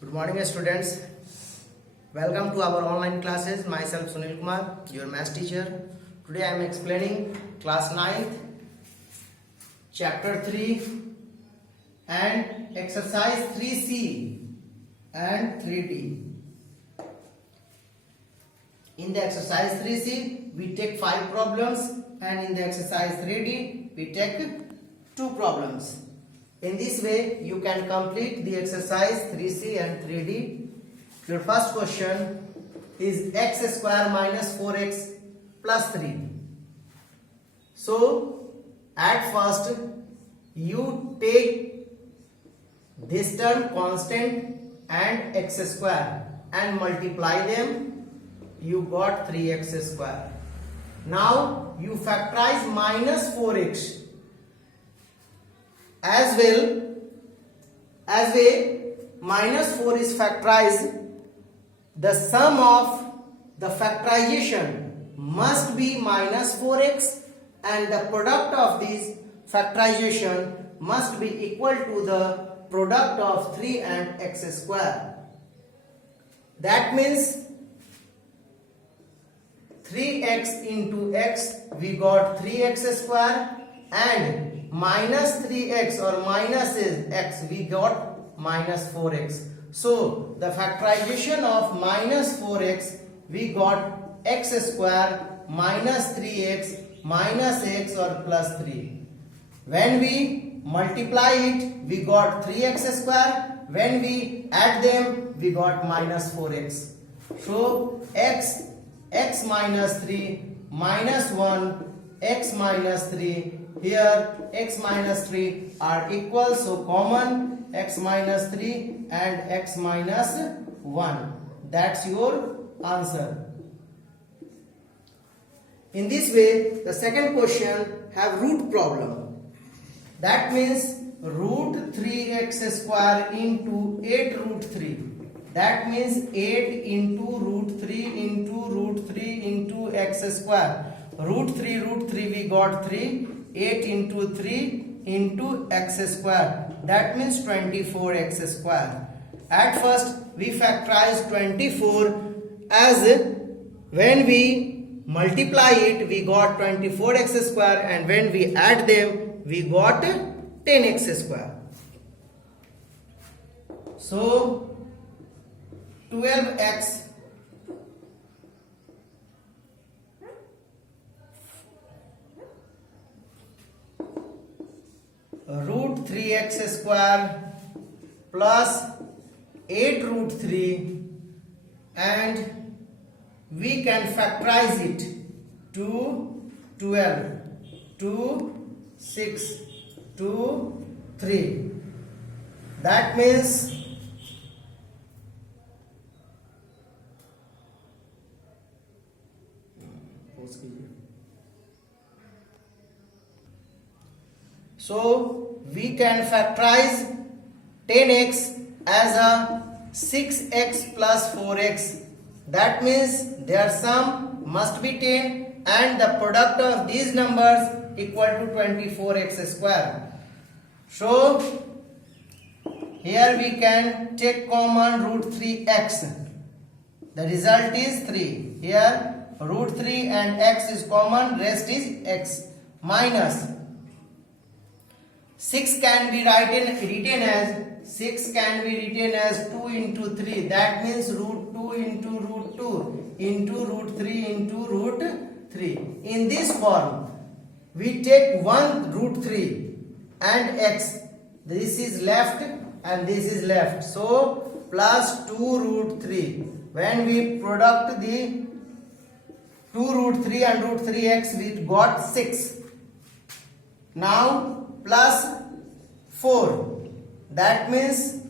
Good morning, students. Welcome to our online classes. Myself Sunil Kumar, your maths teacher. Today I am explaining class 9th, chapter 3 and exercise 3C and 3D. In the exercise 3C, we take 5 problems, and in the exercise 3D, we take 2 problems. In this way, you can complete the exercise 3C and 3D. Your first question is x square minus 4x plus 3. So, at first, you take this term constant and x square and multiply them. You got 3x square. Now, you factorize minus 4x. As well as a minus 4 is factorized, the sum of the factorization must be minus 4x and the product of this factorization must be equal to the product of 3 and x square. That means 3x into x, we got 3x square, and minus 3x or minus is x, we got minus 4x. So the factorization of minus 4x, we got x square minus 3x minus x or plus 3. When we multiply it, we got 3x square. When we add them, we got minus 4x. So x minus 3 minus 1 x minus 3. Here x minus 3 are equal, so common x minus 3 and x minus 1. That's your answer. In this way, the second question have root problem. That means root 3x square into 8 root 3. That means 8 into root 3 into root 3 into x square. Root 3 we got 3. 8 into 3 into x square. That means 24x square. At first we factorize 24 as when we multiply it we got 24x square, and when we add them we got 10x square. So 12x root 3x square plus 8 root 3, and we can factorize it to 12, 2, 6, 2, 3. That means so we can factorize 10x as a 6x plus 4x. That means their sum must be 10 and the product of these numbers equal to 24x square. So here we can take common root 3x. The result is 3. Here root 3 and x is common, rest is x, minus 6 can be written as 2 into 3. That means root 2 into root 2 into root 3 into root 3. In this form, we take 1 root 3 and x. This is left and this is left. So plus 2 root 3. When we product the 2 root 3 and root 3x, we got 6. Now plus 4. That means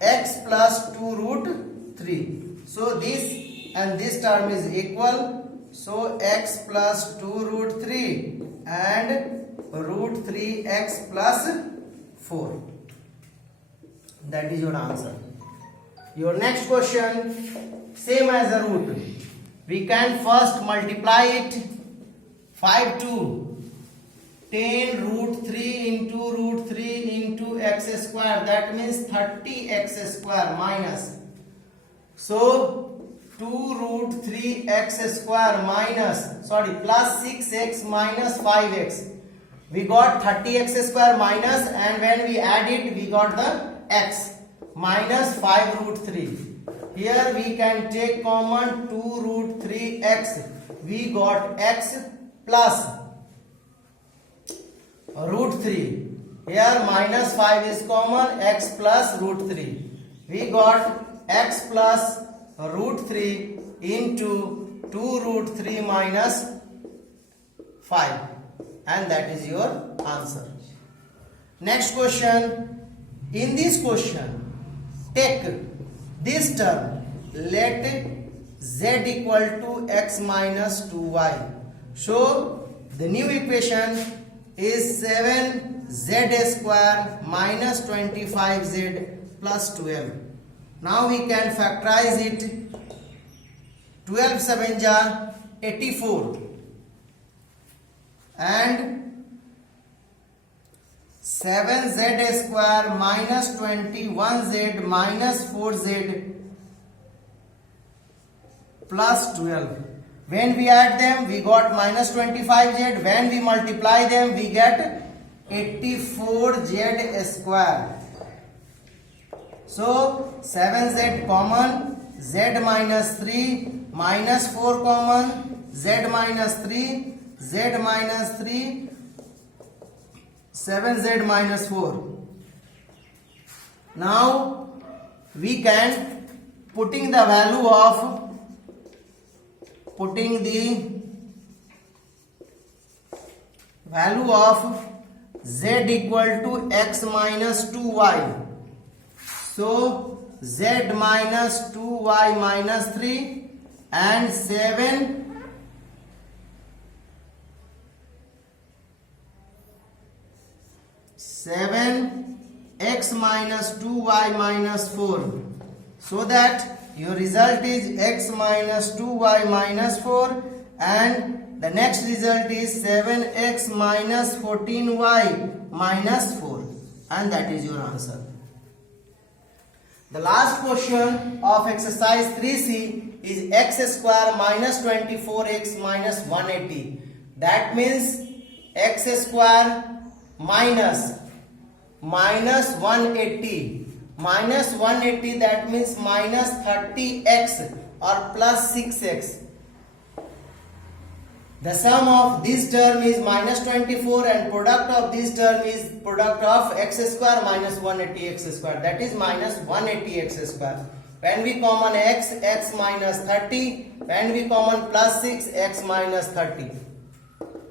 x plus 2 root 3. So this and this term is equal. So x plus 2 root 3 and root 3x plus 4. That is your answer. Your next question, same as the root. We can first multiply it. 5 2 10 root 3 into root 3 into x square, that means 30x square minus. So 2 root 3x square minus, sorry, plus 6x minus 5x. We got 30x square minus, and when we add it, we got the x minus 5 root 3. Here we can take common 2 root 3x. We got x plus root 3. Here minus 5 is common, x plus root 3. We got x plus root 3 into 2 root 3 minus 5, and that is your answer. Next question. In this question, take this term, let z equal to x minus 2y. So the new equation is 7z square minus 25z plus 12. Now we can factorize it. 12 7 jar 84, and 7z square minus 21z minus 4z plus 12. When we add them, we got minus 25z. When we multiply them, we get 84z square. So 7z common, z minus 3, minus 4 common, z minus 3, z minus 3, 7z minus 4. Now we can putting the value of z equal to x minus 2y. So z minus 2y minus 3 and 7x minus 2y minus 4. So that your result is x minus 2y minus 4, and the next result is 7x minus 14y minus 4, and that is your answer. The last question of exercise 3C is x square minus 24x minus 180. That means x square minus 180. Minus 180, that means minus 30x or plus 6x. The sum of this term is minus 24, and product of this term is product of x square minus 180x square, that is minus 180x square. When we common x, x minus 30. When we common plus 6, x minus 30.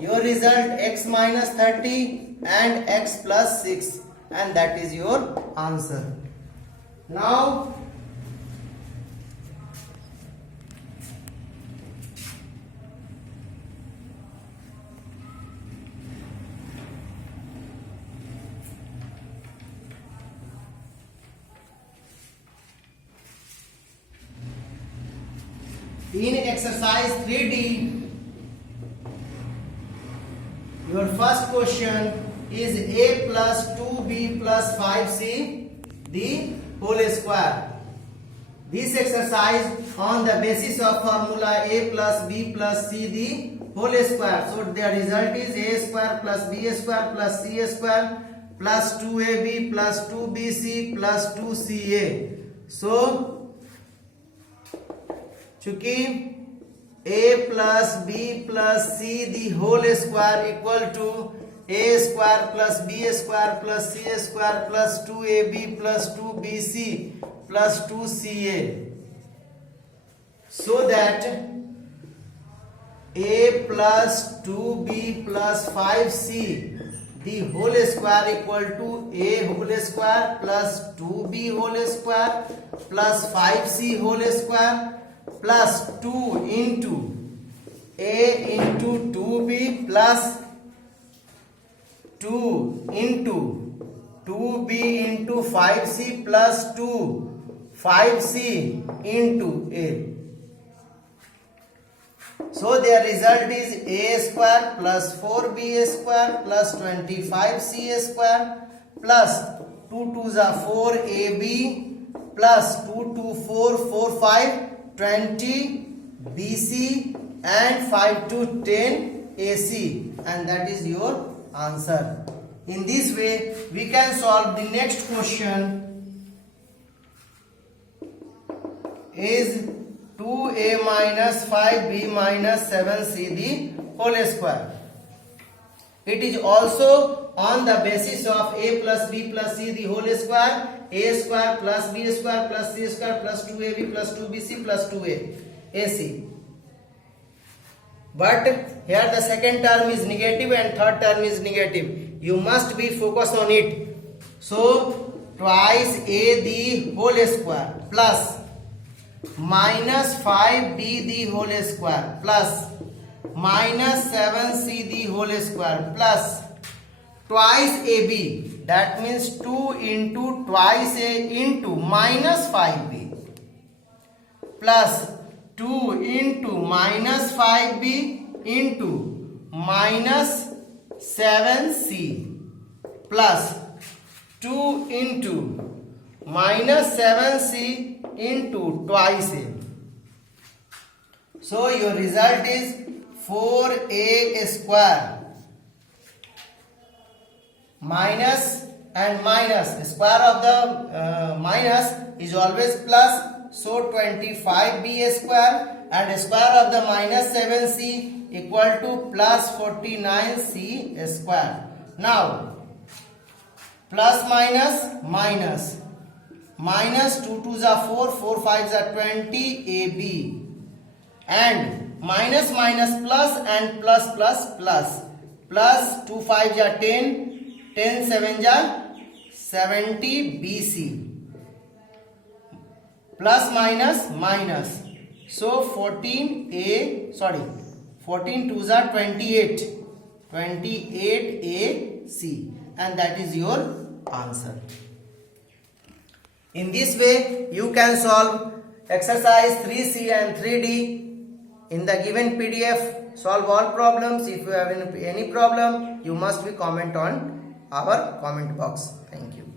Your result x minus 30 and x plus 6, and that is your answer. Now in exercise 3D, your first question is a plus 2b plus 5c the whole square. This exercise on the basis of formula a plus b plus c the whole square. So the result is a square plus b square plus c square plus 2ab plus 2bc plus 2ca. So chunki a plus b plus c the whole square equal to a square plus b square plus c square plus 2ab plus 2bc plus 2ca. So that a plus 2b plus 5c the whole square equal to a whole square plus 2b whole square plus 5c whole square plus 2 into a into 2b plus 2 into 2b into 5c plus 2 5c into a. So their result is a square plus 4b square plus 25c square plus 2 2s are 4 AB plus 2 2 4 4 5 20 BC and 5 to 10 AC, and that is your answer. In this way we can solve the next question. Is 2a minus 5b minus 7c the whole square. It is also on the basis of a plus b plus c the whole square, a square plus b square plus c square plus 2ab plus 2bc plus 2a ac. But here the second term is negative and third term is negative. You must be focused on it. So twice a the whole square plus minus 5b the whole square plus minus 7c the whole square plus twice ab, that means 2 into twice a into minus 5b plus 2 into minus 5b into minus 7c plus 2 into minus 7c into twice a. So your result is 4a square. Minus and minus, square of the minus is always plus, so 25b square and square of the minus 7c equal to plus 49c square. Now plus minus minus, minus 2 2s are 4 4 5s are 20 AB and minus minus plus and plus plus plus, plus 2 5s are 10 10 7s are 70 BC plus minus minus, so 14 2s are 28 AC, and that is your answer. In this way you can solve exercise 3C and 3D in the given PDF. Solve all problems. If you have any problem, you must be comment on our comment box. Thank you.